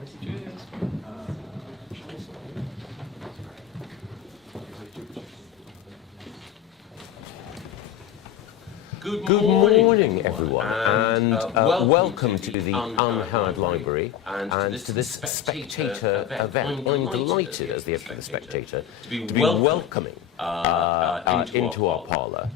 Good morning, everyone, and welcome to the Unhallowed Library and to this Spectator event. I'm delighted, as the editor of the Spectator, to be welcoming into our parlour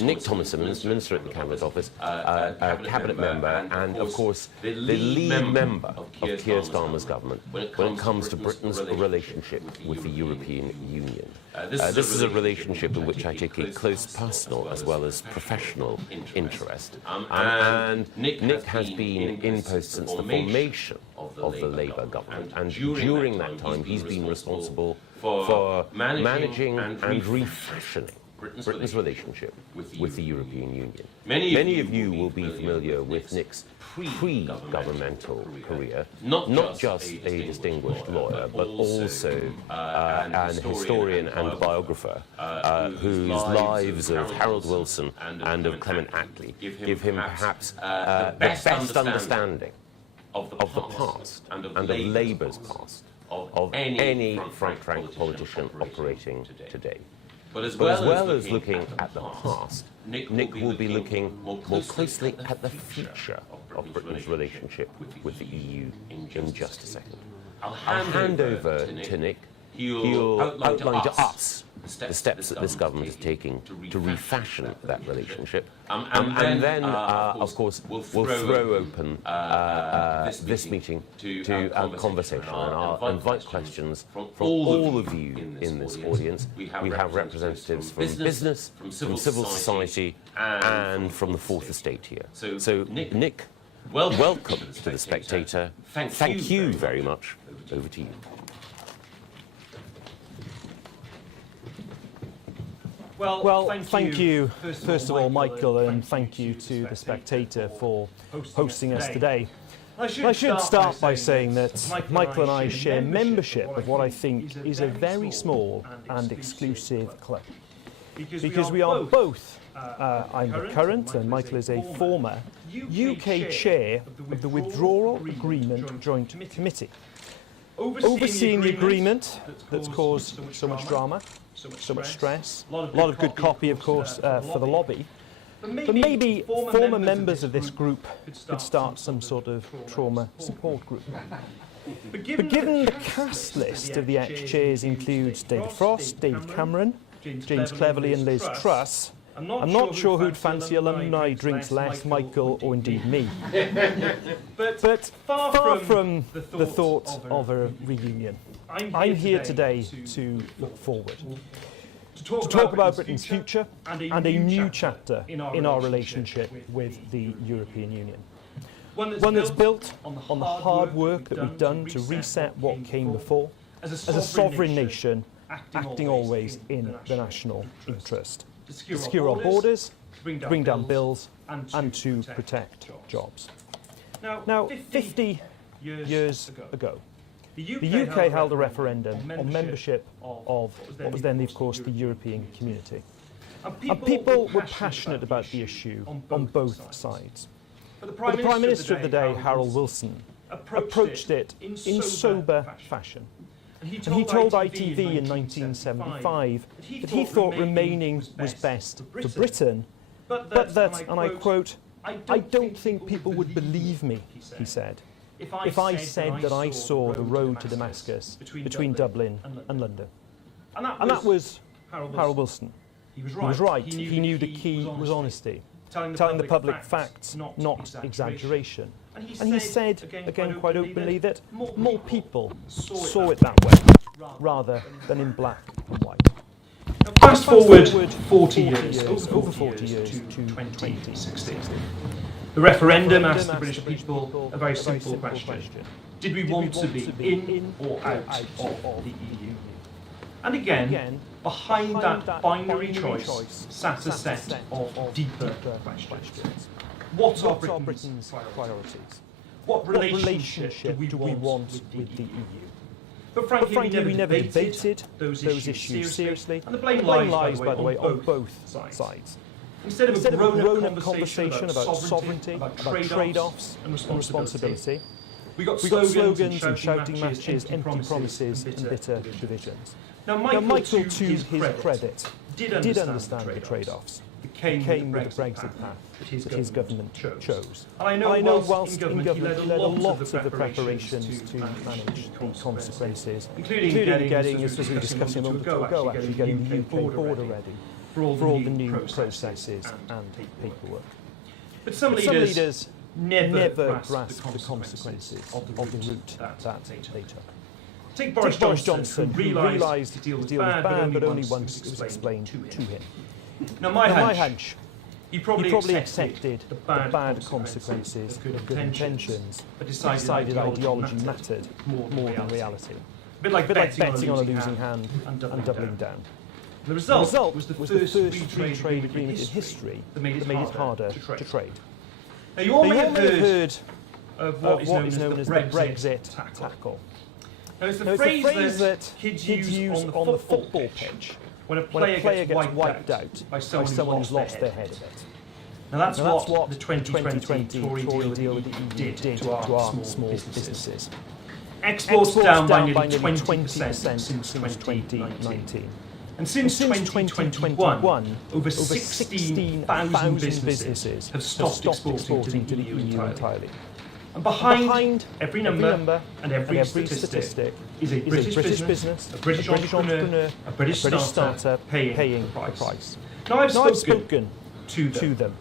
Nick Thomas-Symonds, Minister at the Cabinet Office, Cabinet member, and of course the lead member of Keir Starmer's government when it comes to Britain's relationship with the European Union. This is a relationship in which I take a close personal as well as professional interest. And Nick has been in post since the formation of the Labour government, and during that time he's been responsible for managing and refashioning Britain's relationship with the European Union. Many of you will be familiar with Nick's pre-governmental career, not just a distinguished lawyer, but also an historian and biographer whose lives of Harold Wilson and of Clement Attlee give him perhaps the best understanding of the past and of Labour's past of any front-rank politician operating today. But as well as looking at the past, Nick will be looking more closely at the future of Britain's relationship with the EU in just a second. I'll hand over to Nick. He'll outline to us the steps that this government is taking to refashion that relationship. And then, of course, we'll throw open this meeting to conversation. And I'll invite questions from all of you in this audience. We have representatives from business, from civil society, and from the Fourth Estate here. So Nick, welcome to The Spectator. Thank you very much. Over to you. Well, thank you, first of all, Michael, and thank you to The Spectator for hosting us today. I should start by saying that Michael and I share membership of what I think is a very small and exclusive club. Because we are both, I'm the current and Michael is a former, UK chair of the Withdrawal Agreement Joint Committee, overseeing the agreement that's caused so much drama, so much stress, a lot of good copy, of course, for the lobby. But maybe former members of this group could start some sort of trauma support group. But given the cast list of the ex-chairs includes David Frost, David Cameron, James Cleverly and Liz Truss, I'm not sure who'd fancy alumni drinks less, Michael or indeed me. But far from the thought of a reunion, I'm here today to look forward, to talk about Britain's future and a new chapter in our relationship with the European Union. One that's built on the hard work that we've done to reset what came before, as a sovereign nation, acting always in the national interest, to secure our borders, to bring down bills and to protect jobs. Now, 50 years ago, the UK held a referendum on membership of what was then, of course, the European community. And people were passionate about the issue on both sides. But the Prime Minister of the day, Harold Wilson, approached it in sober fashion. And he told ITV in 1975 that he thought remaining was best for Britain, but that, and I quote, "I don't think people would believe me," he said, if I said that I saw the road to Damascus between Dublin and London. And that was Harold Wilson. He was right. He knew the key was honesty, telling the public facts, not exaggeration. And he said, again quite openly, that more people saw it that way, rather than in black and white. Fast forward 40 years, over 40 years to 2016. The referendum asked the British people a very simple question. Did we want to be in or out of the EU? And again, behind that binary choice sat a set of deeper questions. What are Britain's priorities? What relationship do we want with the EU? But frankly, we never debated those issues seriously, and the blame lies, by the way, on both sides. Instead of a grown-up conversation about sovereignty, about trade-offs and responsibility, We got slogans and shouting matches, empty promises and bitter divisions. Now, Michael, to his credit, did understand the trade-offs that came with the Brexit path that his government chose. And I know whilst in government he led a lot of the preparations to manage the consequences, including getting, as we were discussing a moment ago, actually getting the UK border ready for all the new processes and paperwork. But some leaders never grasped the consequences of the route that they took. Take Boris Johnson, who realised the deal was bad, but only once it was explained to him. Now, my hunch, he probably accepted the bad consequences of good intentions, but decided ideology mattered more than reality. A bit like betting on a losing hand and doubling down. The result was the first free trade agreement in history that made it harder to trade. Now, you all may have heard of what is known as the Brexit tackle. Now, it's the phrase that kids use on the football pitch when a player gets wiped out by someone who's lost their head. Now, that's what the 2020 Tory deal with the EU did to our small businesses. Exports down by nearly 20% since 2019. And since 2021, over 16,000 businesses have stopped exporting to the EU entirely. And behind every number and every statistic is a British business, a British entrepreneur, a British startup paying the price. Now, I've spoken to them.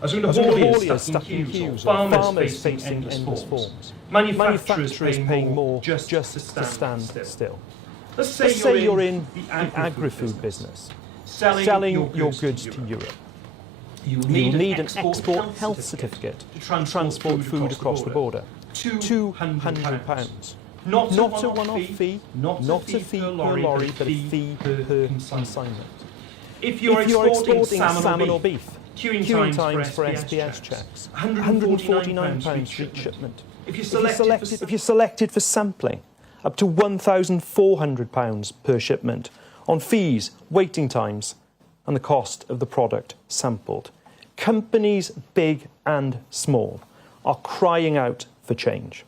As in the hauliers stuck in queues, or farmers facing endless forms, manufacturers paying more just to stand still. Let's say you're in the agri-food business, selling your goods to Europe. You'll need an export health certificate to transport food across the border. £200. Not a one-off fee, not a fee per lorry, but a fee per consignment. If you're exporting salmon or beef, queuing times for SPS checks, £149 for each shipment. If you're selected for sampling, up to £1,400 per shipment on fees, waiting times, and the cost of the product sampled. Companies big and small are crying out for change,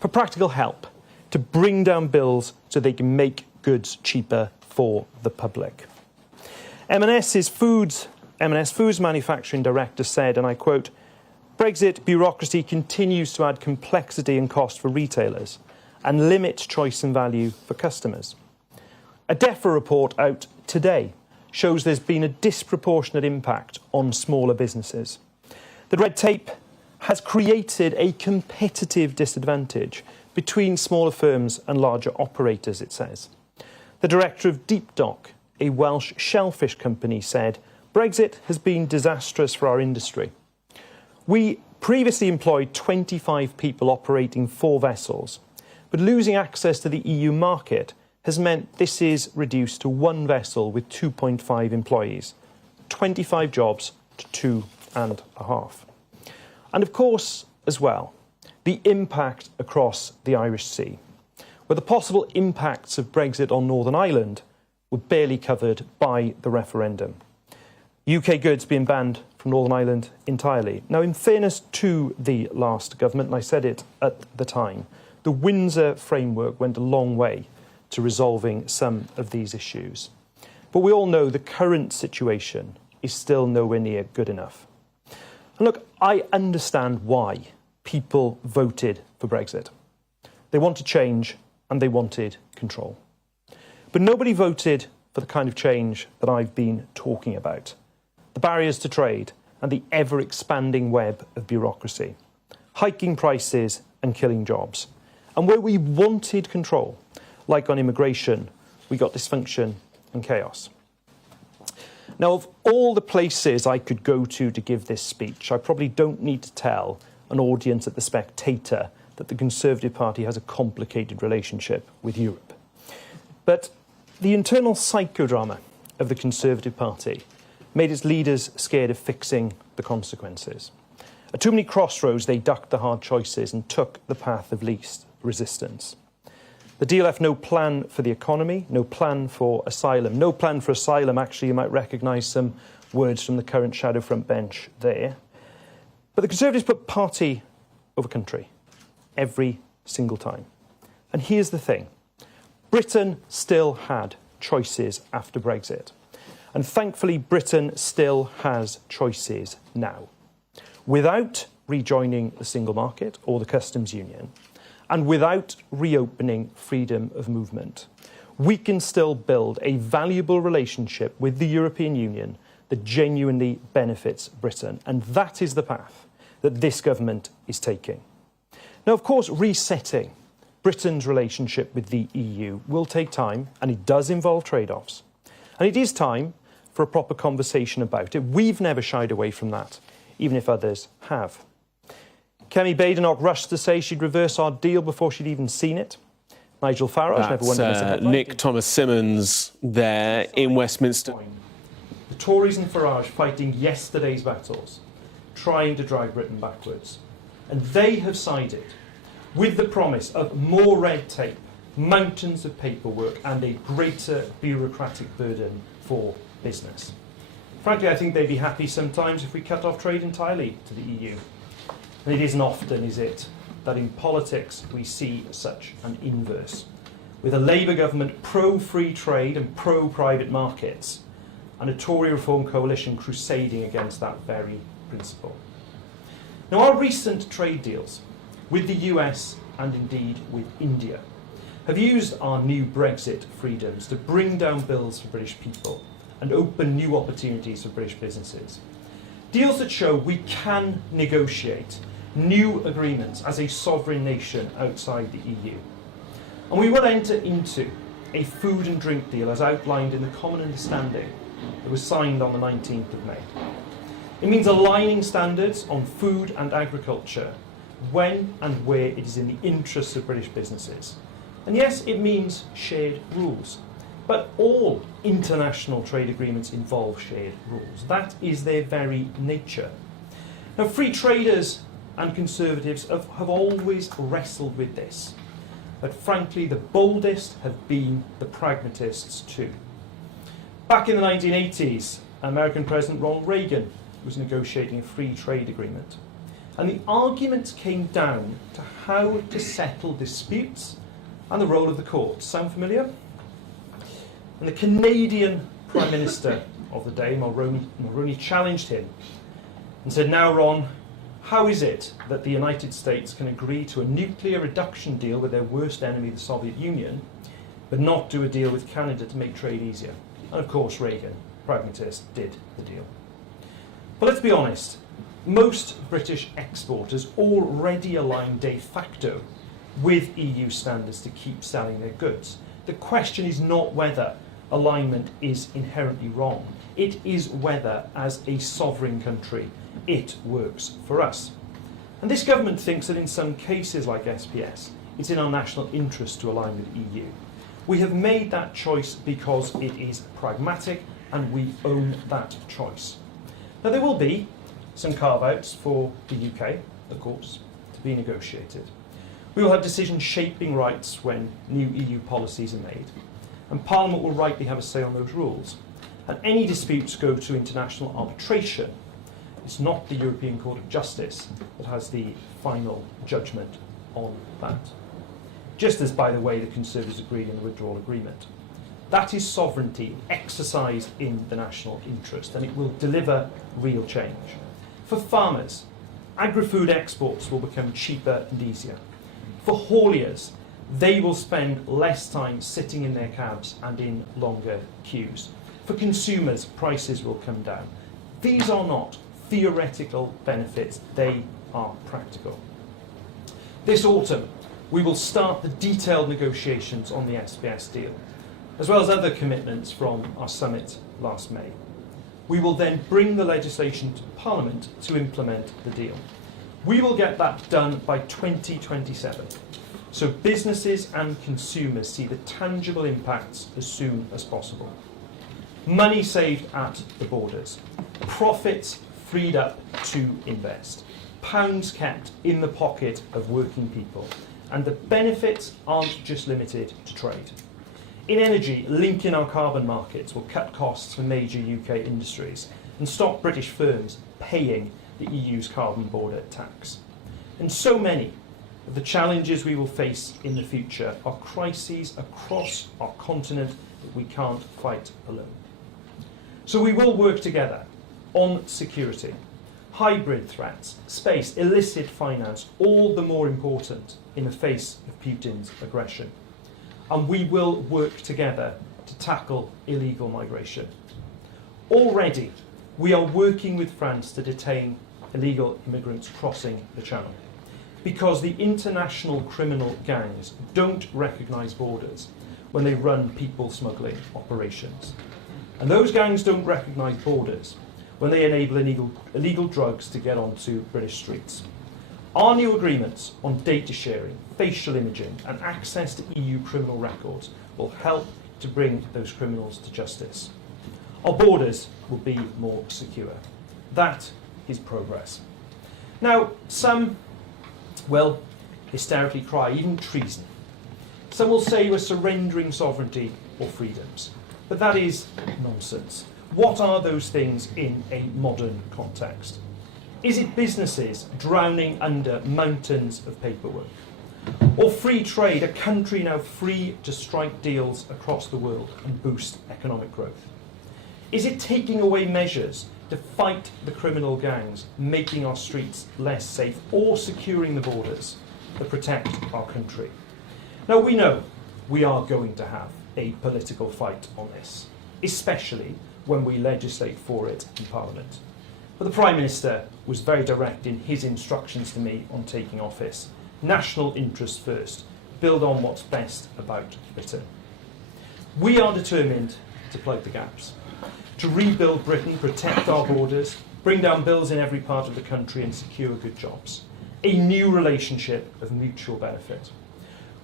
for practical help, to bring down bills so they can make goods cheaper for the public. M&S Foods Manufacturing Director said, and I quote, "Brexit bureaucracy continues to add complexity and cost for retailers and limit choice and value for customers." A DEFRA report out today shows there's been a disproportionate impact on smaller businesses. The red tape has created a competitive disadvantage between smaller firms and larger operators, it says. The director of Deep Dock, a Welsh shellfish company, said, "Brexit has been disastrous for our industry. We previously employed 25 people operating 4 vessels, but losing access to the EU market has meant this is reduced to 1 vessel with 2.5 employees, 25 jobs to 2.5. And of course, as well, the impact across the Irish Sea, where the possible impacts of Brexit on Northern Ireland were barely covered by the referendum. UK goods being banned from Northern Ireland entirely. Now, in fairness to the last government, and I said it at the time, the Windsor framework went a long way to resolving some of these issues. But we all know the current situation is still nowhere near good enough. And look, I understand why people voted for Brexit. They wanted change and they wanted control. But nobody voted for the kind of change that I've been talking about. The barriers to trade and the ever-expanding web of bureaucracy, hiking prices and killing jobs. And where we wanted control, like on immigration, we got dysfunction and chaos. Now, of all the places I could go to give this speech, I probably don't need to tell an audience at The Spectator that the Conservative Party has a complicated relationship with Europe. But the internal psychodrama of the Conservative Party made its leaders scared of fixing the consequences. At too many crossroads, they ducked the hard choices and took the path of least resistance. The deal left no plan for the economy, no plan for asylum. No plan for asylum, actually, you might recognise some words from the current shadow front bench there. But the Conservatives put party over country every single time. And here's the thing. Britain still had choices after Brexit. And thankfully, Britain still has choices now. Without rejoining the single market or the customs union, and without reopening freedom of movement, we can still build a valuable relationship with the European Union that genuinely benefits Britain. And that is the path that this government is taking. Now, of course, resetting Britain's relationship with the EU will take time, and it does involve trade-offs. And it is time for a proper conversation about it. We've never shied away from that, even if others have. Kemi Badenoch rushed to say she'd reverse our deal before she'd even seen it. Nigel Farage never wondered. Nick Thomas-Symonds there in Westminster. The Tories and Farage fighting yesterday's battles, trying to drive Britain backwards. And they have sided with the promise of more red tape, mountains of paperwork, and a greater bureaucratic burden for business. Frankly, I think they'd be happy sometimes if we cut off trade entirely to the EU. And it isn't often, is it, that in politics we see such an inverse, with a Labour government pro-free trade and pro-private markets, and a Tory reform coalition crusading against that very principle. Now, our recent trade deals with the US and indeed with India have used our new Brexit freedoms to bring down bills for British people and open new opportunities for British businesses. Deals that show we can negotiate new agreements as a sovereign nation outside the EU. And we will enter into a food and drink deal as outlined in the common understanding that was signed on the 19th of May. It means aligning standards on food and agriculture when and where it is in the interests of British businesses. And yes, it means shared rules. But all international trade agreements involve shared rules. That is their very nature. Now, free traders and Conservatives have always wrestled with this. But frankly, the boldest have been the pragmatists too. Back in the 1980s, American President Ronald Reagan was negotiating a free trade agreement. And the arguments came down to how to settle disputes and the role of the courts. Sound familiar? And the Canadian Prime Minister of the day, Mulroney, challenged him and said, "Now, Ron, how is it that the United States can agree to a nuclear reduction deal with their worst enemy, the Soviet Union, but not do a deal with Canada to make trade easier?" And of course, Reagan, pragmatist, did the deal. But let's be honest, most British exporters already align de facto with EU standards to keep selling their goods. The question is not whether alignment is inherently wrong. It is whether, as a sovereign country, it works for us. And this government thinks that in some cases like SPS, it's in our national interest to align with the EU. We have made that choice because it is pragmatic and we own that choice. Now, there will be some carve-outs for the UK, of course, to be negotiated. We will have decisions shaping rights when new EU policies are made, and Parliament will rightly have a say on those rules. And any disputes go to international arbitration. It's not the European Court of Justice that has the final judgment on that. Just as, by the way, the Conservatives agreed in the withdrawal agreement. That is sovereignty exercised in the national interest, and it will deliver real change. For farmers, agri-food exports will become cheaper and easier. For hauliers, they will spend less time sitting in their cabs and in longer queues. For consumers, prices will come down. These are not theoretical benefits, they are practical. This autumn, we will start the detailed negotiations on the SPS deal, as well as other commitments from our summit last May. We will then bring the legislation to Parliament to implement the deal. We will get that done by 2027, so businesses and consumers see the tangible impacts as soon as possible. Money saved at the borders, profits freed up to invest, pounds kept in the pocket of working people, and the benefits aren't just limited to trade. In energy, linking our carbon markets will cut costs for major UK industries and stop British firms paying the EU's carbon border tax. And so many of the challenges we will face in the future are crises across our continent that we can't fight alone. So we will work together on security, hybrid threats, space, illicit finance, all the more important in the face of Putin's aggression. And we will work together to tackle illegal migration. Already, we are working with France to detain illegal immigrants crossing the Channel, because the international criminal gangs don't recognise borders when they run people smuggling operations. And those gangs don't recognise borders when they enable illegal drugs to get onto British streets. Our new agreements on data sharing, facial imaging and access to EU criminal records will help to bring those criminals to justice. Our borders will be more secure. That is progress. Now, some will hysterically cry, even treason. Some will say we're surrendering sovereignty or freedoms. But that is nonsense. What are those things in a modern context? Is it businesses drowning under mountains of paperwork? Or free trade, a country now free to strike deals across the world and boost economic growth? Is it taking away measures to fight the criminal gangs, making our streets less safe, or securing the borders that protect our country? Now, we know we are going to have a political fight on this, especially when we legislate for it in Parliament. But the Prime Minister was very direct in his instructions to me on taking office. National interest first. Build on what's best about Britain. We are determined to plug the gaps, to rebuild Britain, protect our borders, bring down bills in every part of the country and secure good jobs. A new relationship of mutual benefit.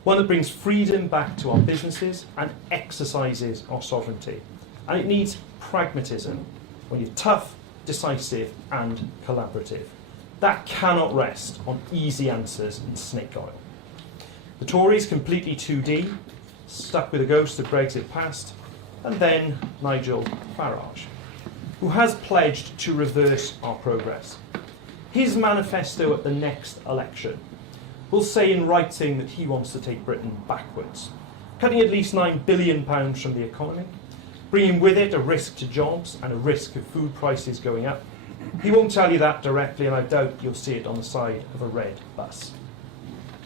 One that brings freedom back to our businesses and exercises our sovereignty. And it needs pragmatism when you're tough, decisive and collaborative. That cannot rest on easy answers and snake oil. The Tories completely 2D, stuck with the ghost of Brexit past, and then Nigel Farage, who has pledged to reverse our progress. His manifesto at the next election will say in writing that he wants to take Britain backwards, cutting at least £9 billion from the economy, bringing with it a risk to jobs and a risk of food prices going up. He won't tell you that directly, and I doubt you'll see it on the side of a red bus.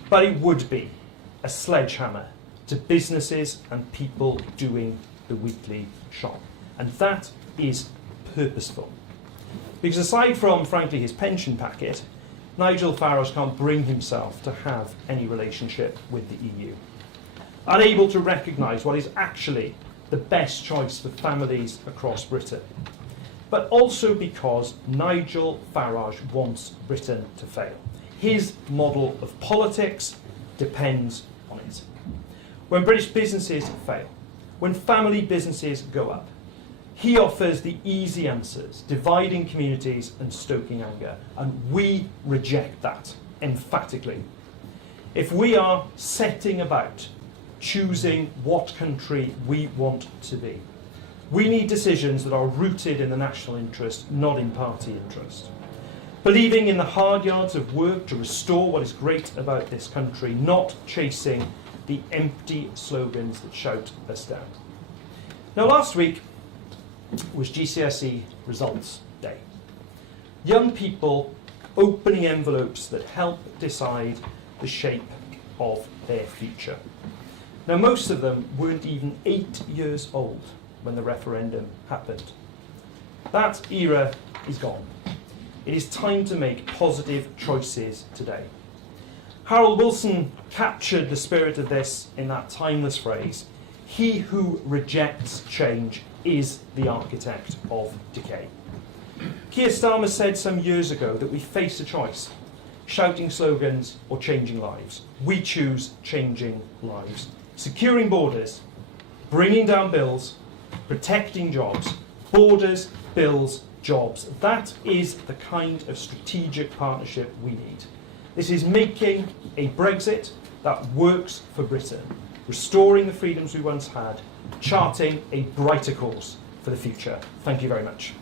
But it would be a sledgehammer to businesses and people doing the weekly shop. And that is purposeful. Because aside from, frankly, his pension packet, Nigel Farage can't bring himself to have any relationship with the EU. Unable to recognise what is actually the best choice for families across Britain. But also because Nigel Farage wants Britain to fail. His model of politics depends on it. When British businesses fail, when family businesses go up, he offers the easy answers, dividing communities and stoking anger. And we reject that emphatically. If we are setting about choosing what country we want to be, we need decisions that are rooted in the national interest, not in party interest. Believing in the hard yards of work to restore what is great about this country, not chasing the empty slogans that shout us down. Now, last week was GCSE results day. Young people opening envelopes that help decide the shape of their future. Now, most of them weren't even 8 years old when the referendum happened. That era is gone. It is time to make positive choices today. Harold Wilson captured the spirit of this in that timeless phrase, "He who rejects change is the architect of decay." Keir Starmer said some years ago that we face a choice, shouting slogans or changing lives. We choose changing lives. Securing borders, bringing down bills, protecting jobs. Borders, bills, jobs. That is the kind of strategic partnership we need. This is making a Brexit that works for Britain, restoring the freedoms we once had, charting a brighter course for the future. Thank you very much.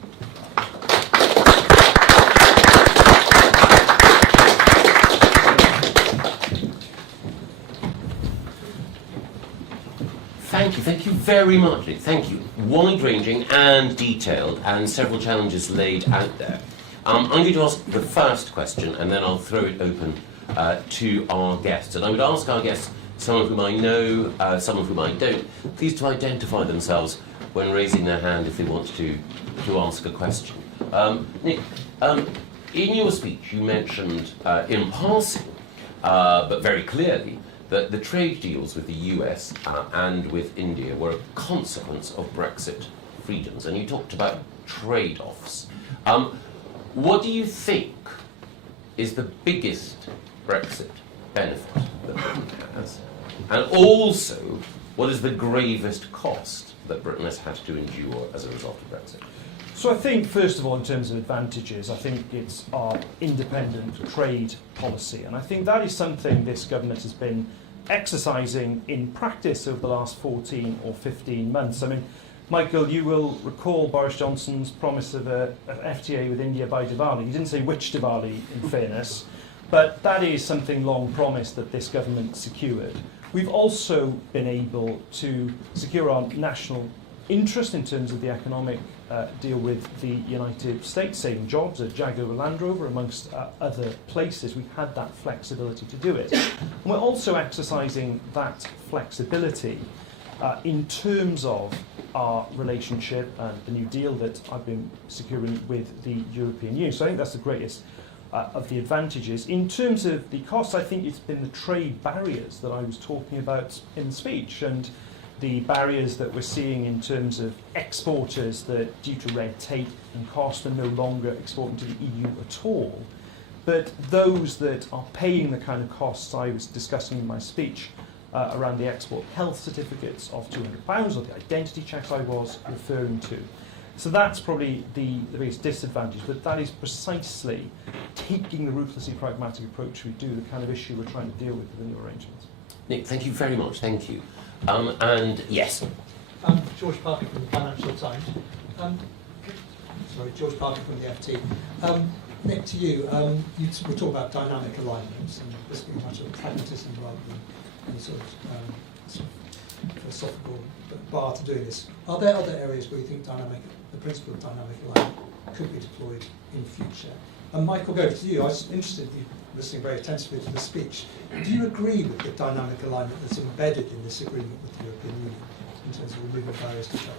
Thank you very much, Nick. Thank you. Wide-ranging and detailed, and several challenges laid out there. I'm going to ask the first question, and then I'll throw it open to our guests. And I would ask our guests, some of whom I know, some of whom I don't, please to identify themselves when raising their hand if they want to ask a question. Nick, in your speech you mentioned in passing, but very clearly, that the trade deals with the US and with India were a consequence of Brexit freedoms, and you talked about trade-offs. What do you think is the biggest Brexit benefit that Britain has? And also, what is the gravest cost that Britain has had to endure as a result of Brexit? So I think, first of all, in terms of advantages, I think it's our independent trade policy. And I think that is something this government has been exercising in practice over the last 14 or 15 months. I mean, Michael, you will recall Boris Johnson's promise of an FTA with India by Diwali. He didn't say which Diwali, in fairness, but that is something long promised that this government secured. We've also been able to secure our national interest in terms of the economic deal with the United States, saving jobs at Jaguar Land Rover, amongst other places. We've had that flexibility to do it. And we're also exercising that flexibility in terms of our relationship and the new deal that I've been securing with the European Union. So I think that's the greatest of the advantages. In terms of the costs, I think it's been the trade barriers that I was talking about in the speech, and the barriers that we're seeing in terms of exporters that, due to red tape and cost, are no longer exporting to the EU at all. But those that are paying the kind of costs I was discussing in my speech around the export health certificates of £200, or the identity checks I was referring to. So that's probably the biggest disadvantage, but that is precisely taking the ruthlessly pragmatic approach we do, the kind of issue we're trying to deal with the new arrangements. Nick, thank you very much. Thank you. And yes. George Parker from the Financial Times. George Parker from the FT. Nick, to you, we talk about dynamic alignments, and this being much of pragmatism rather than any sort of philosophical bar to doing this. Are there other areas where you think the principle of dynamic alignment could be deployed in future? And Michael, go to you. I was interested in you listening very attentively to the speech. Do you agree with the dynamic alignment that's embedded in this agreement with the European Union in terms of removing barriers to trade?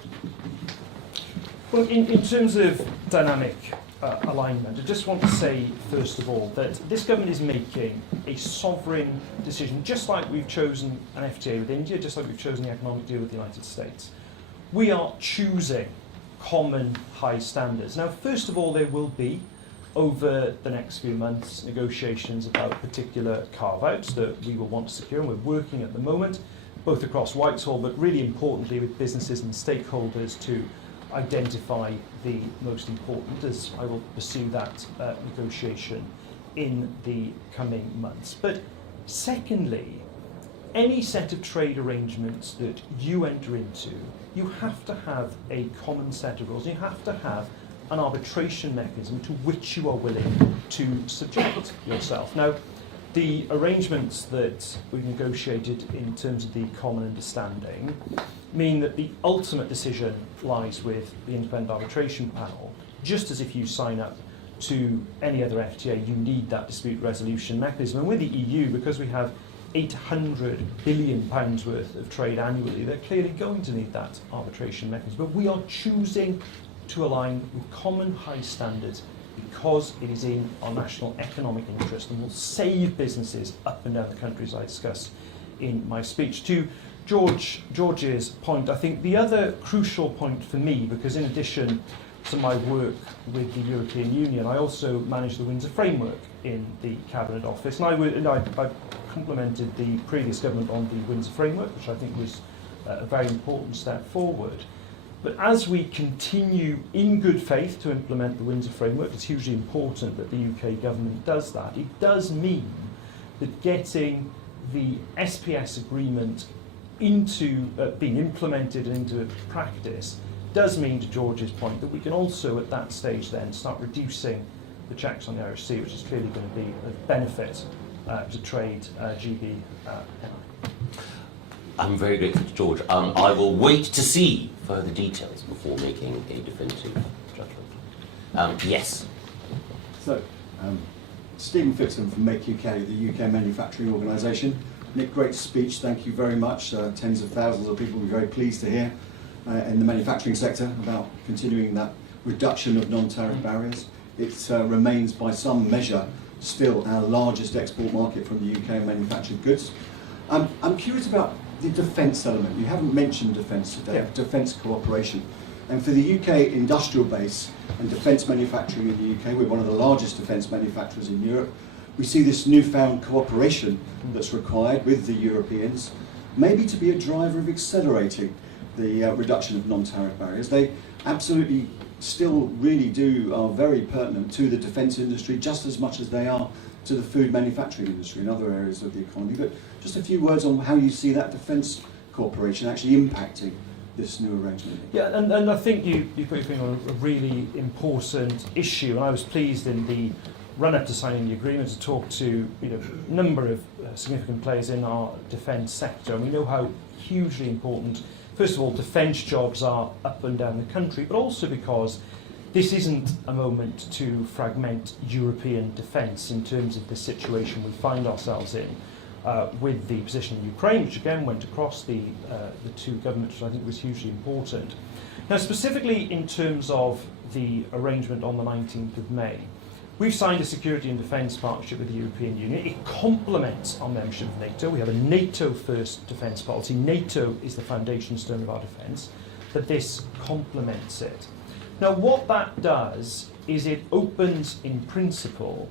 Well, in terms of dynamic alignment, I just want to say, first of all, that this government is making a sovereign decision, just like we've chosen an FTA with India, just like we've chosen the economic deal with the United States. We are choosing common high standards. Now, first of all, there will be, over the next few months, negotiations about particular carve-outs that we will want to secure, and we're working at the moment, both across Whitehall, but really importantly with businesses and stakeholders to identify the most important, as I will pursue that negotiation in the coming months. But secondly, any set of trade arrangements that you enter into, you have to have a common set of rules. You have to have an arbitration mechanism to which you are willing to subject yourself. Now, the arrangements that we've negotiated in terms of the common understanding mean that the ultimate decision lies with the independent arbitration panel. Just as if you sign up to any other FTA, you need that dispute resolution mechanism. And with the EU, because we have £800 billion worth of trade annually, they're clearly going to need that arbitration mechanism. But we are choosing to align with common high standards because it is in our national economic interest and will save businesses up and down the country, as I discussed in my speech. To George's point, I think the other crucial point for me, because in addition to my work with the European Union, I also manage the Windsor Framework in the Cabinet Office, and I complimented the previous government on the Windsor Framework, which I think was a very important step forward. But as we continue in good faith to implement the Windsor Framework, it's hugely important that the UK government does that. It does mean that getting the SPS agreement into being implemented into practice does mean, to George's point, that we can also at that stage then start reducing the checks on the Irish Sea, which is clearly going to be of benefit to trade, GB, NI. I'm very grateful to George. I will wait to see further details before making a definitive judgment. Yes. So, Stephen Fixon from Make UK, the UK manufacturing organisation. Nick, great speech, thank you very much. Tens of thousands of people will be very pleased to hear in the manufacturing sector about continuing that reduction of non-tariff barriers. It remains by some measure still our largest export market from the UK manufactured goods. I'm curious about the defence element. You haven't mentioned defence today, defence cooperation. And for the UK industrial base and defence manufacturing in the UK, we're one of the largest defence manufacturers in Europe. We see this newfound cooperation that's required with the Europeans, maybe to be a driver of accelerating the reduction of non-tariff barriers. They absolutely still really are very pertinent to the defence industry just as much as they are to the food manufacturing industry and other areas of the economy. But just a few words on how you see that defence cooperation actually impacting this new arrangement. Yeah, and I think you put your finger on a really important issue, and I was pleased in the run-up to signing the agreement to talk to a number of significant players in our defence sector, and we know how hugely important, first of all, defence jobs are up and down the country, but also because this isn't a moment to fragment European defence in terms of the situation we find ourselves in with the position in Ukraine, which again went across the two governments, which I think was hugely important. Now, specifically in terms of the arrangement on the 19th of May, we've signed a security and defence partnership with the European Union. It complements our membership of NATO. We have a NATO-first defence policy. NATO is the foundation stone of our defence, but this complements it. Now, what that does is it opens, in principle,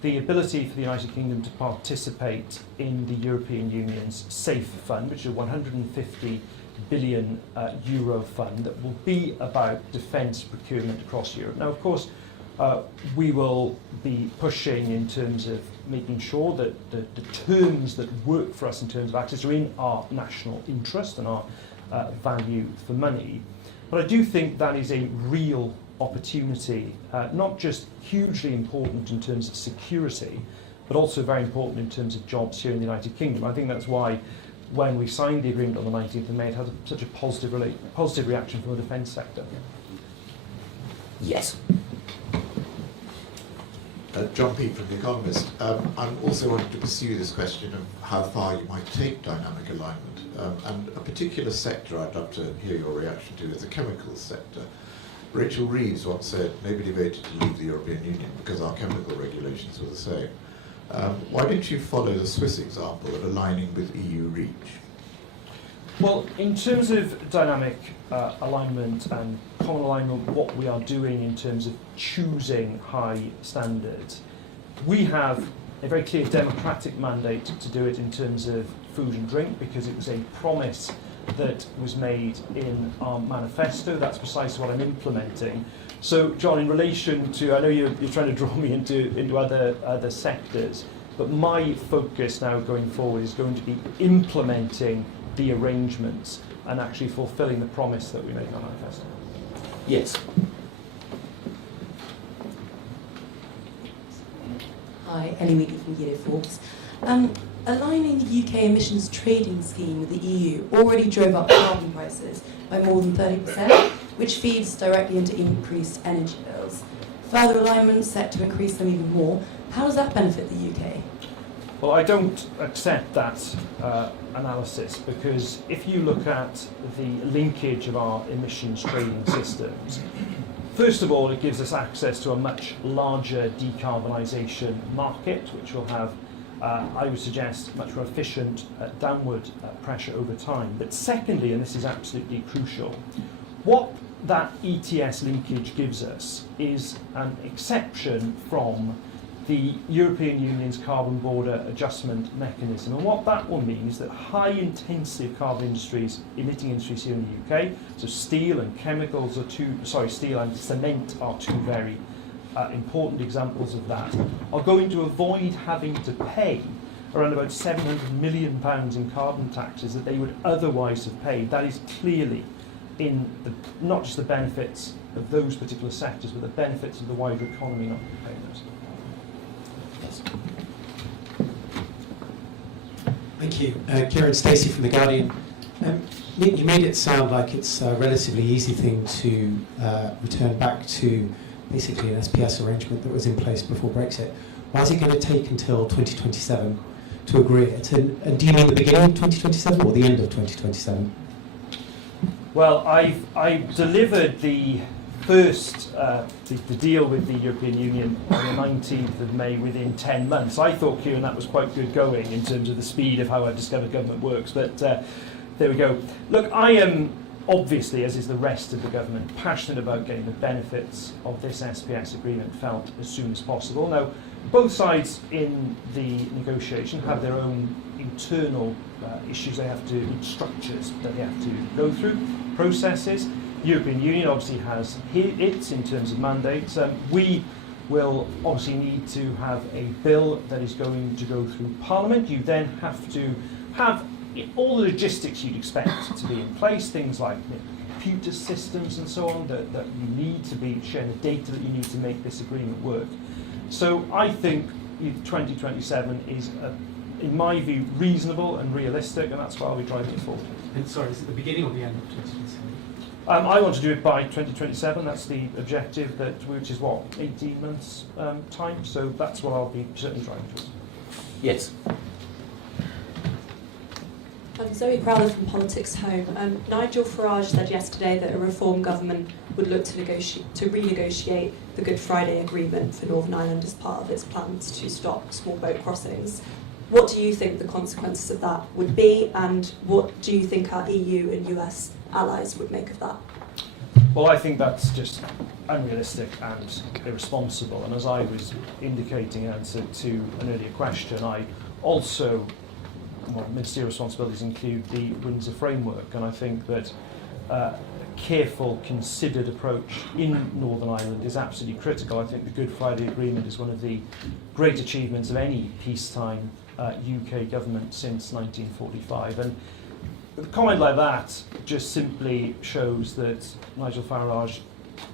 the ability for the United Kingdom to participate in the European Union's SAFE fund, which is a 150 billion euro fund that will be about defence procurement across Europe. Now, of course, we will be pushing in terms of making sure that the terms that work for us in terms of access are in our national interest and our value for money. But I do think that is a real opportunity, not just hugely important in terms of security, but also very important in terms of jobs here in the United Kingdom. I think that's why when we signed the agreement on the 19th of May, it had such a positive reaction from the defence sector. Yes. John Peake from The Economist. I'm also wanting to pursue this question of how far you might take dynamic alignment. And a particular sector I'd love to hear your reaction to is the chemicals sector. Rachel Reeves once said, nobody voted to leave the European Union because our chemical regulations were the same. Why don't you follow the Swiss example of aligning with EU REACH? Well, in terms of dynamic alignment and common alignment, what we are doing in terms of choosing high standards, we have a very clear democratic mandate to do it in terms of food and drink, because it was a promise that was made in our manifesto. That's precisely what I'm implementing. So, John, in relation to, I know you're trying to draw me into other sectors, but my focus now going forward is going to be implementing the arrangements and actually fulfilling the promise that we made in our manifesto. Yes. Hi, Ellie Wheatley from Giro Forbes. Aligning the UK emissions trading scheme with the EU already drove up carbon prices by more than 30%, which feeds directly into increased energy bills. Further alignment set to increase them even more. How does that benefit the UK? Well, I don't accept that analysis, because if you look at the linkage of our emissions trading systems, first of all, it gives us access to a much larger decarbonisation market, which will have, I would suggest, much more efficient downward pressure over time. But secondly, and this is absolutely crucial, what that ETS linkage gives us is an exception from the European Union's carbon border adjustment mechanism. And what that will mean is that high-intensive carbon industries, emitting industries here in the UK, so steel and chemicals are steel and cement are two very important examples of that, are going to avoid having to pay around about £700 million in carbon taxes that they would otherwise have paid. That is clearly in not just the benefits of those particular sectors, but the benefits of the wider economy not paying those. Thank you. Kieran Stacey from The Guardian. Nick, you made it sound like it's a relatively easy thing to return back to basically an SPS arrangement that was in place before Brexit. Why is it going to take until 2027 to agree it? And do you mean the beginning of 2027 or the end of 2027? Well, I delivered the first the deal with the European Union on the 19th of May within 10 months. I thought, Kieran, that was quite good going in terms of the speed of how I discovered government works, but there we go. Look, I am obviously, as is the rest of the government, passionate about getting the benefits of this SPS agreement felt as soon as possible. Now, both sides in the negotiation have their own internal issues they have to, structures that they have to go through, processes. The European Union obviously has its in terms of mandates. We will obviously need to have a bill that is going to go through Parliament. You then have to have all the logistics you'd expect to be in place, things like computer systems and so on that you need to be sharing the data that you need to make this agreement work. So I think 2027 is, in my view, reasonable and realistic, and that's why I'll be driving it forward. And sorry, is it the beginning or the end of 2027? I want to do it by 2027. That's the objective, which is what, 18 months time. So that's what I'll be certainly driving towards. Yes. I'm Zoe Crowther from Politics Home. Nigel Farage said yesterday that a reform government would look to renegotiate the Good Friday Agreement for Northern Ireland as part of its plans to stop small boat crossings. What do you think the consequences of that would be, and what do you think our EU and US allies would make of that? Well, I think that's just unrealistic and irresponsible. And as I was indicating in answer to an earlier question, I also, ministerial responsibilities include the Windsor Framework, and I think that a careful, considered approach in Northern Ireland is absolutely critical. I think the Good Friday Agreement is one of the great achievements of any peacetime UK government since 1945. And a comment like that just simply shows that Nigel Farage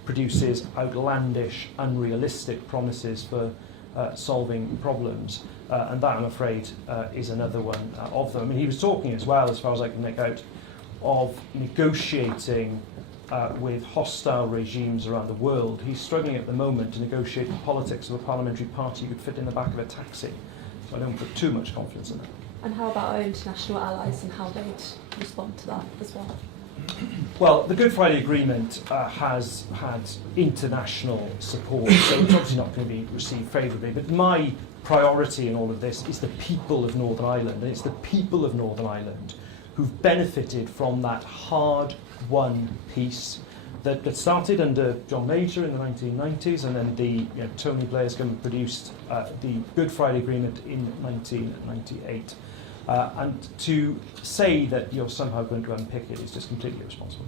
produces outlandish, unrealistic promises for solving problems. And that, I'm afraid, is another one of them. I mean, he was talking as well, as far as I can make out, of negotiating with hostile regimes around the world. He's struggling at the moment to negotiate the politics of a parliamentary party who could fit in the back of a taxi. So I don't put too much confidence in that. And how about our international allies and how they'd respond to that as well? Well, the Good Friday Agreement has had international support, so it's obviously not going to be received favourably. But my priority in all of this is the people of Northern Ireland, and it's the people of Northern Ireland who've benefited from that hard-won peace that started under John Major in the 1990s, and then Tony Blair's government produced the Good Friday Agreement in 1998. And to say that you're somehow going to unpick it is just completely irresponsible.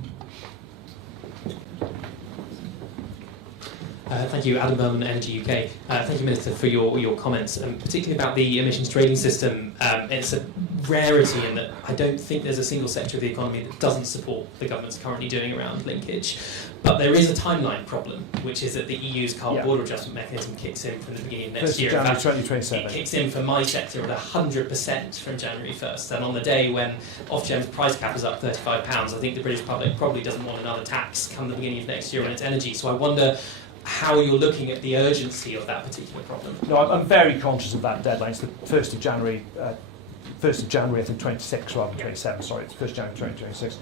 Thank you, Adam Berman, Energy UK. Thank you, Minister, for your comments, particularly about the emissions trading system. It's a rarity in that I don't think there's a single sector of the economy that doesn't support the government's currently doing around linkage. But there is a timeline problem, which is that the EU's carbon border adjustment mechanism kicks in from the beginning of next year. January 2027. It kicks in for my sector at 100% from January 1st. And on the day when Ofgem's price cap is up £35, I think the British public probably doesn't want another tax come the beginning of next year on its energy. So I wonder how you're looking at the urgency of that particular problem. No, I'm very conscious of that deadline. It's the 1st of January, I think 26 rather than 27, sorry, it's 1st January 2026.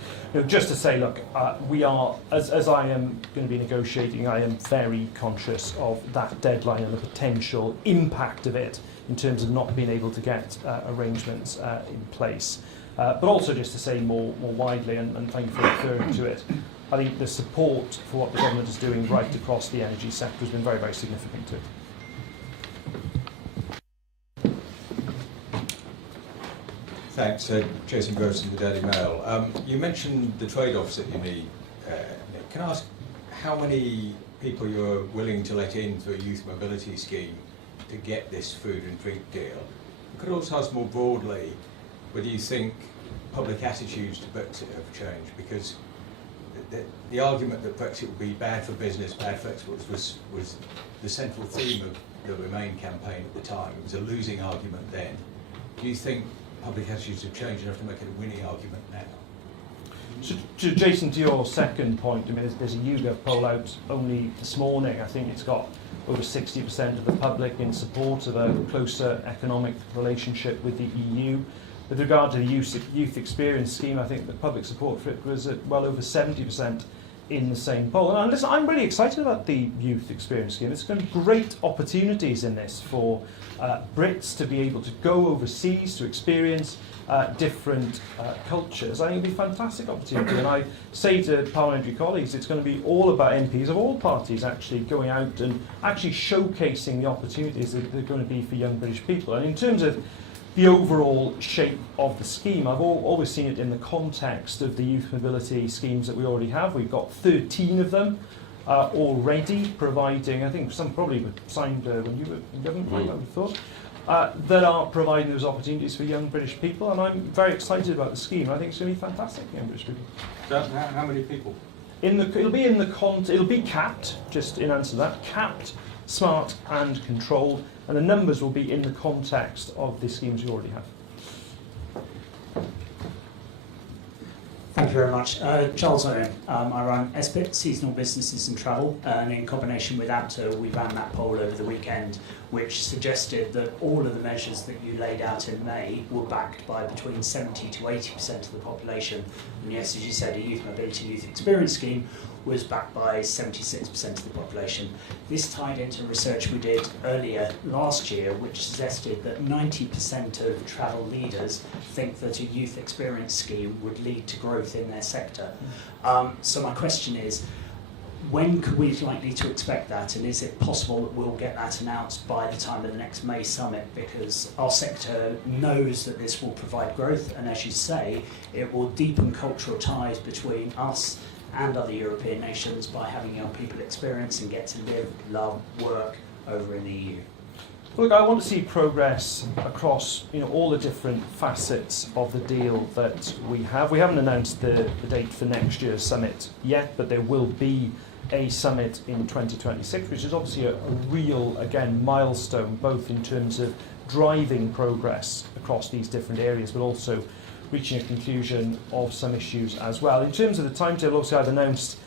Just to say, look, we are, as I am going to be negotiating, I am very conscious of that deadline and the potential impact of it in terms of not being able to get arrangements in place. But also just to say more widely, and thank you for referring to it, I think the support for what the government is doing right across the energy sector has been very, very significant too. Thanks. Jason Groves from the Daily Mail. You mentioned the trade-offs that you need. Can I ask how many people you're willing to let in through a youth mobility scheme to get this food and drink deal? I could also ask more broadly whether you think public attitudes to Brexit have changed, because the argument that Brexit would be bad for business, bad for exports was the central theme of the Remain campaign at the time. It was a losing argument then. Do you think public attitudes have changed enough to make it a winning argument now? So, Jason, to your second point, I mean, there's a YouGov poll out only this morning. I think it's got over 60% of the public in support of a closer economic relationship with the EU. With regard to the youth experience scheme, I think the public support for it was at well over 70% in the same poll. And listen, I'm really excited about the youth experience scheme. It's going to be great opportunities in this for Brits to be able to go overseas to experience different cultures. I think it'll be a fantastic opportunity. And I say to parliamentary colleagues, it's going to be all about MPs of all parties actually going out and actually showcasing the opportunities that they're going to be for young British people. And in terms of the overall shape of the scheme, I've always seen it in the context of the youth mobility schemes that we already have. We've got 13 of them already providing, I think some probably were signed when you were in government, I would have thought, that are providing those opportunities for young British people, and I'm very excited about the scheme. I think it's going to be fantastic for young British people. So how many people? It'll be capped, just in answer to that, capped, smart and controlled, and the numbers will be in the context of the schemes we already have. Thank you very much. Charles Owen. I run SBIT, Seasonal Businesses and Travel, and in combination with APTA, we ran that poll over the weekend, which suggested that all of the measures that you laid out in May were backed by between 70 to 80% of the population. And yes, as you said, a youth mobility, youth experience scheme was backed by 76% of the population. This tied into research we did earlier last year, which suggested that 90% of travel leaders think that a youth experience scheme would lead to growth in their sector. So my question is, when could we likely to expect that, and is it possible that we'll get that announced by the time of the next May summit? Because our sector knows that this will provide growth, and as you say, it will deepen cultural ties between us and other European nations by having young people experience and get to live, love, work over in the EU. Look, I want to see progress across all the different facets of the deal that we have. We haven't announced the date for next year's summit yet, but there will be a summit in 2026, which is obviously a real, again, milestone, both in terms of driving progress across these different areas, but also reaching a conclusion of some issues as well. In terms of the timetable, also I've announced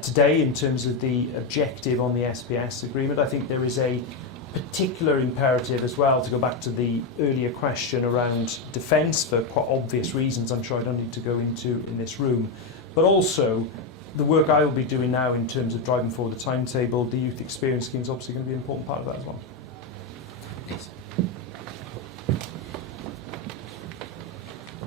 today in terms of the objective on the SPS agreement. I think there is a particular imperative as well to go back to the earlier question around defence for quite obvious reasons I'm sure I don't need to go into in this room, but also the work I will be doing now in terms of driving forward the timetable. The youth experience scheme is obviously going to be an important part of that as well.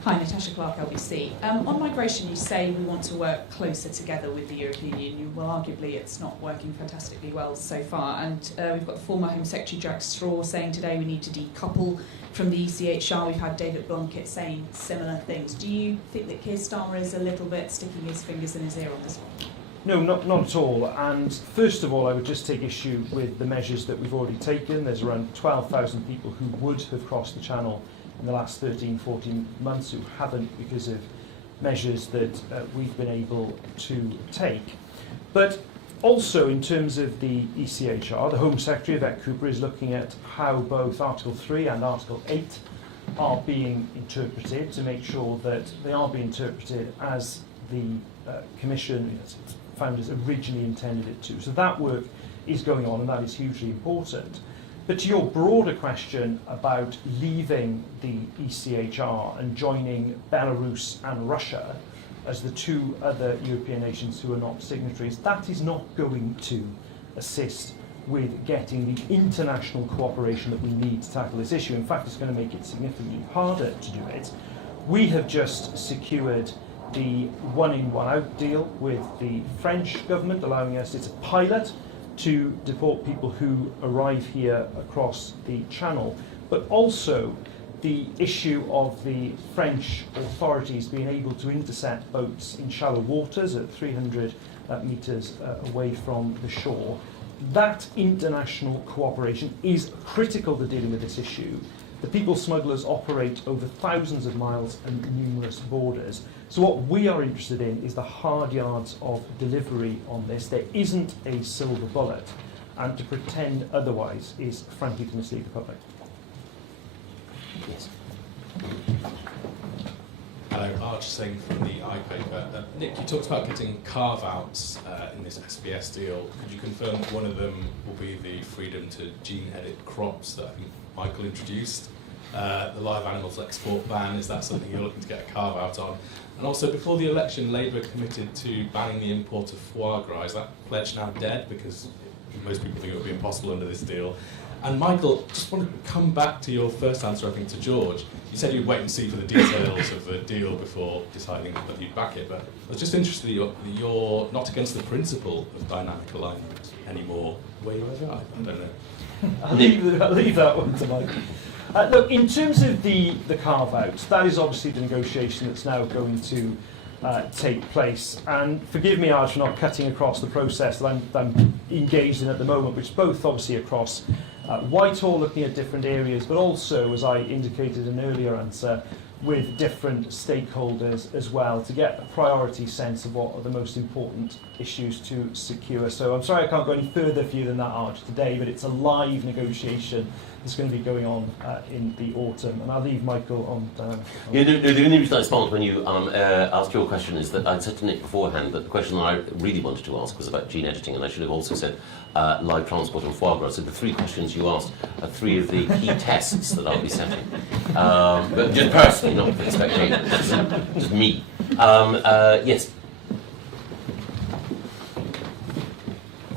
Hi, Natasha Clark, LBC. On migration, you say we want to work closer together with the European Union. Well, arguably, it's not working fantastically well so far. And we've got the former Home Secretary Jack Straw saying today we need to decouple from the ECHR. We've had David Blunkett saying similar things. Do you think that Keir Starmer is a little bit sticking his fingers in his ear on this one? No, not at all. And first of all, I would just take issue with the measures that we've already taken. There's around 12,000 people who would have crossed the channel in the last 13, 14 months who haven't because of measures that we've been able to take. But also in terms of the ECHR, the Home Secretary, Yvette Cooper, is looking at how both Article 3 and Article 8 are being interpreted to make sure that they are being interpreted as the Commission founders originally intended it to. So that work is going on and that is hugely important. But to your broader question about leaving the ECHR and joining Belarus and Russia as the two other European nations who are not signatories, that is not going to assist with getting the international cooperation that we need to tackle this issue. In fact, it's going to make it significantly harder to do it. We have just secured the one-in, one-out deal with the French government, allowing us, it's a pilot, to deport people who arrive here across the channel, but also the issue of the French authorities being able to intercept boats in shallow waters at 300 metres away from the shore. That international cooperation is critical to dealing with this issue. The people smugglers operate over thousands of miles and numerous borders. So what we are interested in is the hard yards of delivery on this. There isn't a silver bullet, and to pretend otherwise is frankly to mislead the public. Yes. Hello, Archie Singh from the iPaper. Nick, you talked about getting carve-outs in this SBS deal. Could you confirm that one of them will be the freedom to gene-edit crops that I think Michael introduced? The live animals export ban, is that something you're looking to get a carve-out on? And also, before the election, Labour committed to banning the import of foie gras. Is that pledge now dead? Because most people think it would be impossible under this deal. And Michael, just wanted to come back to your first answer, I think, to George. You said you'd wait and see for the details of the deal before deciding whether you'd back it, but I was just interested that you're not against the principle of dynamic alignment anymore. Were you ever? I don't know. I'll leave that one to Michael. Look, in terms of the carve-out, that is obviously the negotiation that's now going to take place. And forgive me, Arj, for not cutting across the process that I'm engaged in at the moment, which is both obviously across Whitehall, looking at different areas, but also, as I indicated in an earlier answer, with different stakeholders as well, to get a priority sense of what are the most important issues to secure. So I'm sorry I can't go any further for you than that, Arch, today, but it's a live negotiation that's going to be going on in the autumn. And I'll leave Michael on. Yeah, the only reason I respond when you asked your question is that I said to Nick beforehand that the question that I really wanted to ask was about gene editing, and I should have also said live transport and foie gras. So the three questions you asked are three of the key tests that I'll be setting. But just personally, not for the spectator, just me. Yes.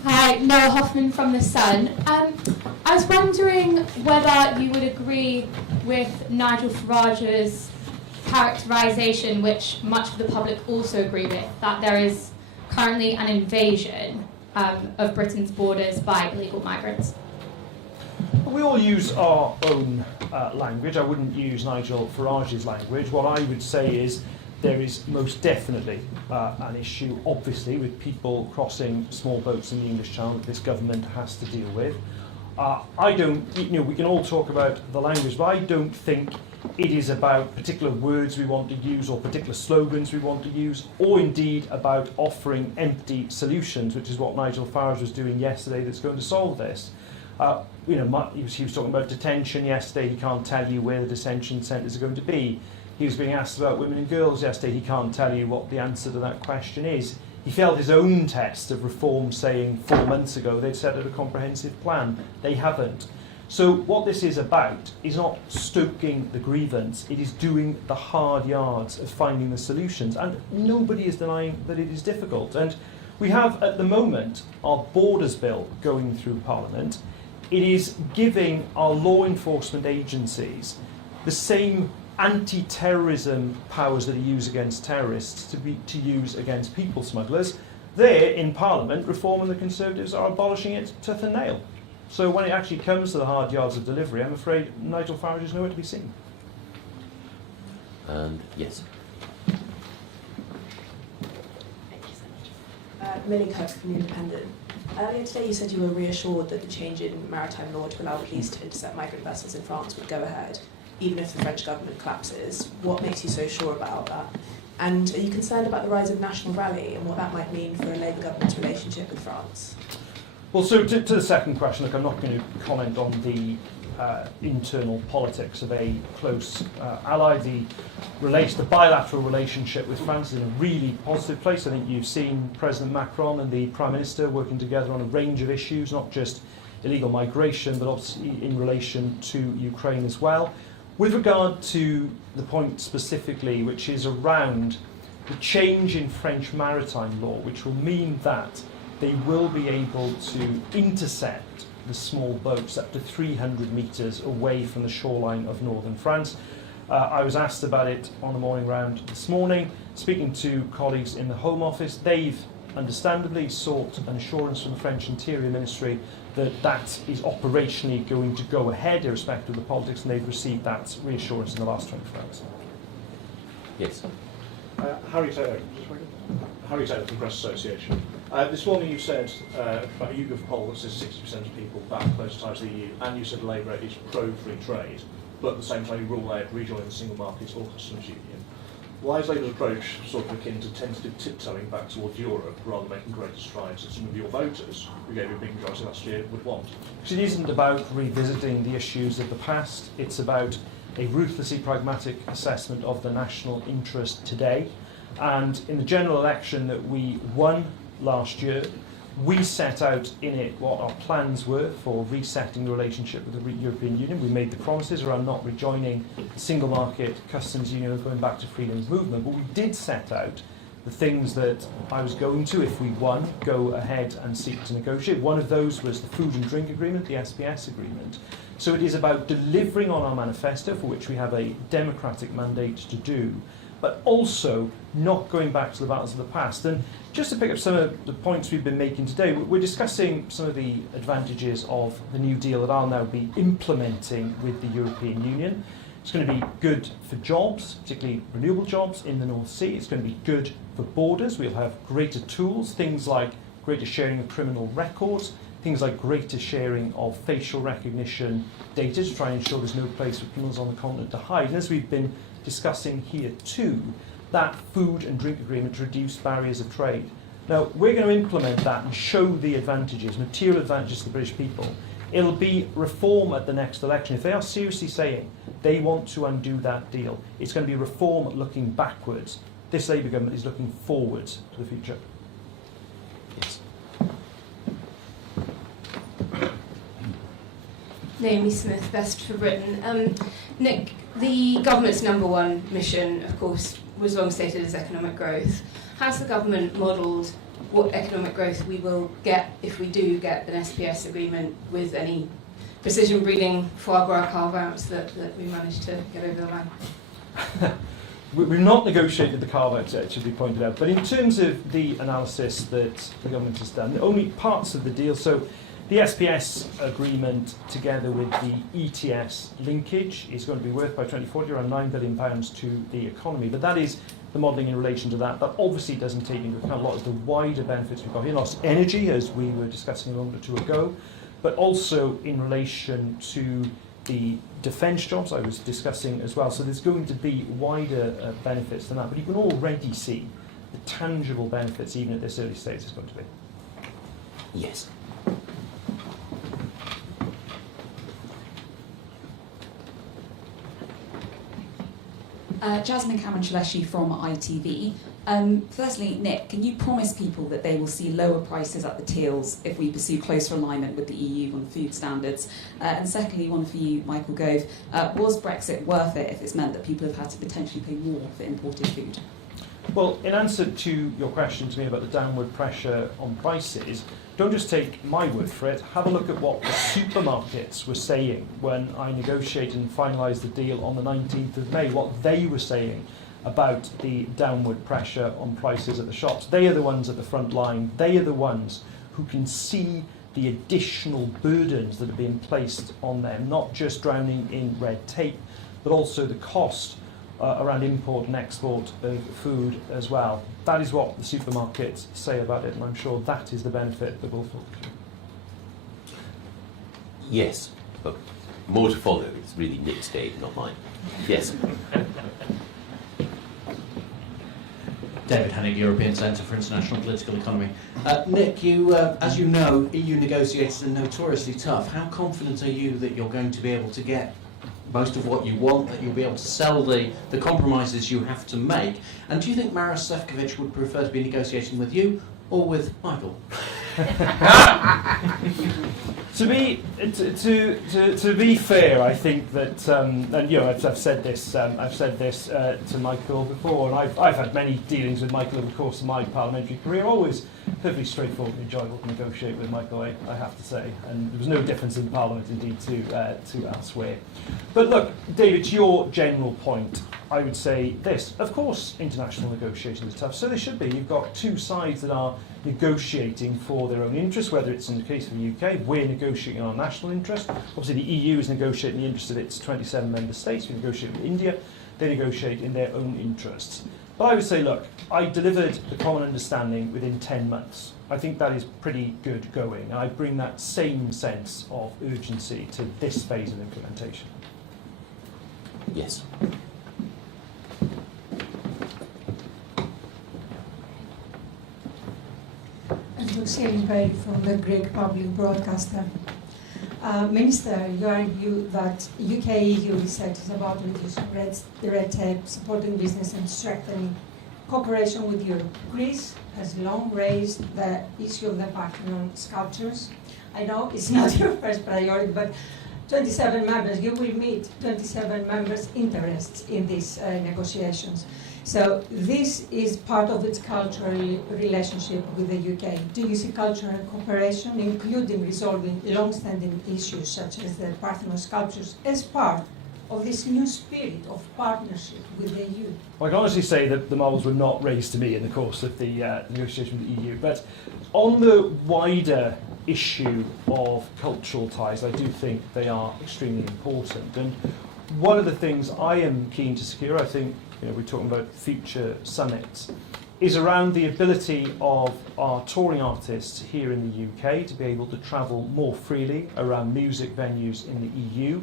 Hi, Noah Hoffman from The Sun. I was wondering whether you would agree with Nigel Farage's characterisation, which much of the public also agree with, that there is currently an invasion of Britain's borders by illegal migrants. We all use our own language. I wouldn't use Nigel Farage's language. What I would say is there is most definitely an issue, obviously, with people crossing small boats in the English Channel that this government has to deal with. I don't, we can all talk about the language, but I don't think it is about particular words we want to use or particular slogans we want to use, or indeed about offering empty solutions, which is what Nigel Farage was doing yesterday that's going to solve this. He was talking about detention yesterday. He can't tell you where the detention centres are going to be. He was being asked about women and girls yesterday. He can't tell you what the answer to that question is. He failed his own test of reform, saying 4 months ago they'd set out a comprehensive plan. They haven't. So what this is about is not stoking the grievance. It is doing the hard yards of finding the solutions. And nobody is denying that it is difficult. And we have, at the moment, our Borders Bill going through Parliament. It is giving our law enforcement agencies the same anti-terrorism powers that are used against terrorists to use against people smugglers. There, in Parliament, Reform and the Conservatives are abolishing it tooth and nail. So when it actually comes to the hard yards of delivery, I'm afraid Nigel Farage is nowhere to be seen. And yes. Millie Kirk from The Independent. Earlier today you said you were reassured that the change in maritime law to allow police to intercept migrant vessels in France would go ahead, even if the French government collapses. What makes you so sure about that? And are you concerned about the rise of National Rally and what that might mean for a Labour government's relationship with France? Well, so to the second question, look, I'm not going to comment on the internal politics of a close ally. The bilateral relationship with France is in a really positive place. I think you've seen President Macron and the Prime Minister working together on a range of issues, not just illegal migration, but obviously in relation to Ukraine as well. With regard to the point specifically, which is around the change in French maritime law, which will mean that they will be able to intercept the small boats up to 300 metres away from the shoreline of northern France. I was asked about it on the morning round this morning. Speaking to colleagues in the Home Office, they've understandably sought an assurance from the French Interior Ministry that that is operationally going to go ahead, irrespective of the politics, and they've received that reassurance in the last 24 hours. Yes. Harry Taylor from Press Association. This morning you said about a YouGov poll that says 60% of people back closer ties to the EU, and you said Labour is pro-free trade, but at the same time you rule out rejoining the single market or customs union. Why is Labour's approach sort of akin to tentative tiptoeing back towards Europe rather than making greater strides that some of your voters, who gave you a big majority last year, would want? It isn't about revisiting the issues of the past, it's about a ruthlessly pragmatic assessment of the national interest today. And in the general election that we won last year, we set out in it what our plans were for resetting the relationship with the European Union. We made the promises around not rejoining the single market, customs union, and going back to freedom of movement. But we did set out the things that I was going to, if we won, go ahead and seek to negotiate. One of those was the food and drink agreement, the SPS agreement. So it is about delivering on our manifesto, for which we have a democratic mandate to do, but also not going back to the battles of the past. And just to pick up some of the points we've been making today, we're discussing some of the advantages of the New Deal that I'll now be implementing with the European Union. It's going to be good for jobs, particularly renewable jobs in the North Sea. It's going to be good for borders. We'll have greater tools, things like greater sharing of criminal records, things like greater sharing of facial recognition data to try and ensure there's no place for criminals on the continent to hide. And as we've been discussing here too, that food and drink agreement to reduce barriers of trade. Now, we're going to implement that and show the advantages, material advantages to the British people. It'll be reform at the next election. If they are seriously saying they want to undo that deal, it's going to be reform looking backwards. This Labour government is looking forwards to the future. Yes. Naomi Smith, Best for Britain. Nick, the government's #1 mission, of course, was long stated as economic growth. Has the government modelled what economic growth we will get if we do get an SPS agreement, with any precision breeding foie gras carve-outs that we managed to get over the line? We've not negotiated the carve-outs yet, it should be pointed out, but in terms of the analysis that the government has done, only parts of the deal, so the SPS agreement together with the ETS linkage is going to be worth by 2040 around £9 billion to the economy, but that is the modelling in relation to that. That obviously doesn't take into account a lot of the wider benefits we've got here, lost energy, as we were discussing a moment or two ago, but also in relation to the defence jobs I was discussing as well. So there's going to be wider benefits than that, but you can already see the tangible benefits even at this early stage is going to be. Yes. Jasmine Kaman-Chaleshi from ITV. Firstly, Nick, can you promise people that they will see lower prices at the tills if we pursue closer alignment with the EU on food standards? And secondly, one for you, Michael Gove, was Brexit worth it if it's meant that people have had to potentially pay more for imported food? Well, in answer to your question to me about the downward pressure on prices, don't just take my word for it. Have a look at what the supermarkets were saying when I negotiated and finalised the deal on the 19th of May, what they were saying about the downward pressure on prices at the shops. They are the ones at the front line. They are the ones who can see the additional burdens that are being placed on them, not just drowning in red tape, but also the cost around import and export of food as well. That is what the supermarkets say about it, and I'm sure that is the benefit that will fall. Yes, but more to follow. It's really Nick's day, not mine. Yes. David Hennig, European Centre for International Political Economy. Nick, you, as you know, EU negotiators are notoriously tough. How confident are you that you're going to be able to get most of what you want, that you'll be able to sell the compromises you have to make? And do you think Maros Sefcovic would prefer to be negotiating with you or with Michael? To be fair, I think that, and you know, I've said this to Michael before, and I've had many dealings with Michael over the course of my parliamentary career. Always perfectly straightforward and enjoyable to negotiate with Michael, I have to say, and there was no difference in Parliament indeed to elsewhere. But look, David, to your general point, I would say this: of course, international negotiations are tough, so they should be. You've got two sides that are negotiating for their own interests, whether it's in the case of the UK, we're negotiating our national interest. Obviously, the EU is negotiating the interests of its 27 member states. We negotiate with India. They negotiate in their own interests. But I would say, look, I delivered the common understanding within 10 months. I think that is pretty good going. I bring that same sense of urgency to this phase of implementation. Yes. Sailing Bay from the Greek public broadcaster. Minister, you argue that UK-EU research is about reducing red tape, supporting business and strengthening cooperation with Europe. Greece has long raised the issue of the Parthenon sculptures. I know it's not your first priority, but 27 members, you will meet 27 members' interests in these negotiations. So this is part of its cultural relationship with the UK. Do you see cultural cooperation, including resolving long-standing issues such as the Parthenon sculptures, as part of this new spirit of partnership with the EU? Well, I can honestly say that the marbles were not raised to me in the course of the negotiation with the EU. But on the wider issue of cultural ties, I do think they are extremely important. And one of the things I am keen to secure, I think, we're talking about future summits, is around the ability of our touring artists here in the UK to be able to travel more freely around music venues in the EU.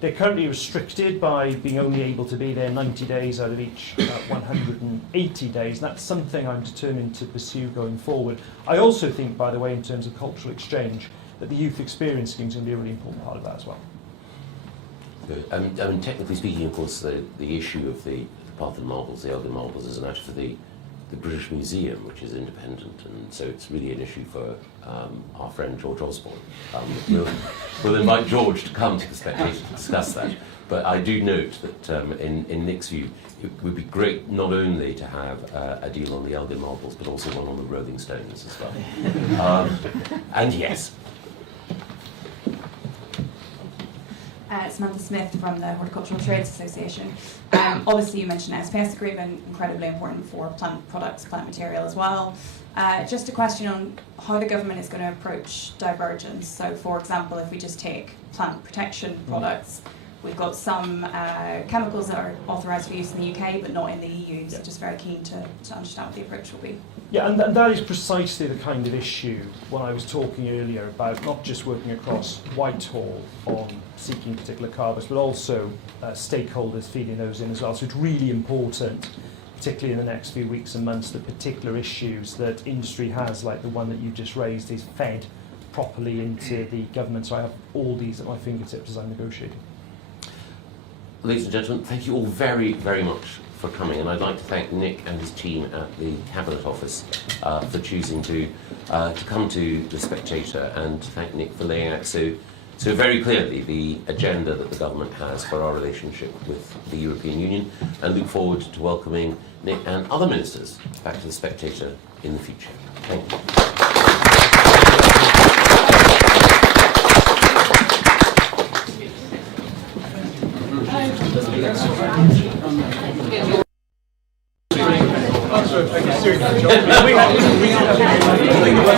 They're currently restricted by being only able to be there 90 days out of each 180 days. That's something I'm determined to pursue going forward. I also think, by the way, in terms of cultural exchange, that the youth experience scheme is going to be a really important part of that as well. Good. I mean, technically speaking, of course, the issue of the Parthenon marbles, the Elgin marbles, is a matter for the British Museum, which is independent, and so it's really an issue for our friend George Osborne. We'll invite George to come to the Spectator to discuss that. But I do note that in Nick's view, it would be great not only to have a deal on the Elgin marbles, but also one on the Rolling Stones as well. And yes. Samantha Smith from the Horticultural Trades Association. Obviously you mentioned SPS agreement, incredibly important for plant products, plant material as well. Just a question on how the government is going to approach divergence. So for example, if we just take plant protection products, we've got some chemicals that are authorised for use in the UK but not in the EU, so just very keen to understand what the approach will be. Yeah, and that is precisely the kind of issue when I was talking earlier about not just working across Whitehall on seeking particular carbons, but also stakeholders feeding those in as well. So it's really important, particularly in the next few weeks and months, that particular issues that industry has, like the one that you just raised, is fed properly into the government. So I have all these at my fingertips as I'm negotiating. Ladies and gentlemen, thank you all very, very much for coming, and I'd like to thank Nick and his team at the Cabinet Office for choosing to come to The Spectator, and thank Nick for laying out so very clearly the agenda that the government has for our relationship with the European Union, and look forward to welcoming Nick and other ministers back to The Spectator in the future. Thank you. Thank you.